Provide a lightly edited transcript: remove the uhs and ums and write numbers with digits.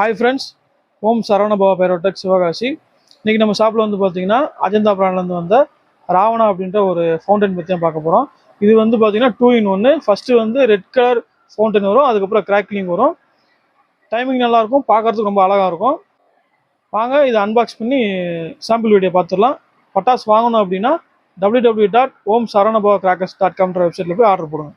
Hi friends, ஓம் சரவணபவா பைரோடெக் சிவகாசி. இன்றைக்கி நம்ம ஷாப்பில் வந்து பார்த்தீங்கன்னா அஜந்தா பிராண்ட்லேருந்து வந்த ராவணா அப்படின்ற ஒரு ஃபவுண்டன் பற்றி தான் பார்க்க போகிறோம். இது வந்து பார்த்தீங்கன்னா 2 in 1. ஃபஸ்ட்டு வந்து ரெட் கலர் ஃபவுண்டன் வரும், அதுக்கப்புறம் கிராக்லிங் வரும். டைமிங் நல்லாயிருக்கும், பார்க்குறதுக்கு ரொம்ப அழகாக இருக்கும். வாங்க இதை அன்பாக்ஸ் பண்ணி சாம்பிள் வீடியோ பார்த்துடலாம். பட்டாசு வாங்கணும் அப்படின்னா www.omsaravanabawa.crackers.com வெப்சைட்டில் போய் ஆர்டர் போடுங்க.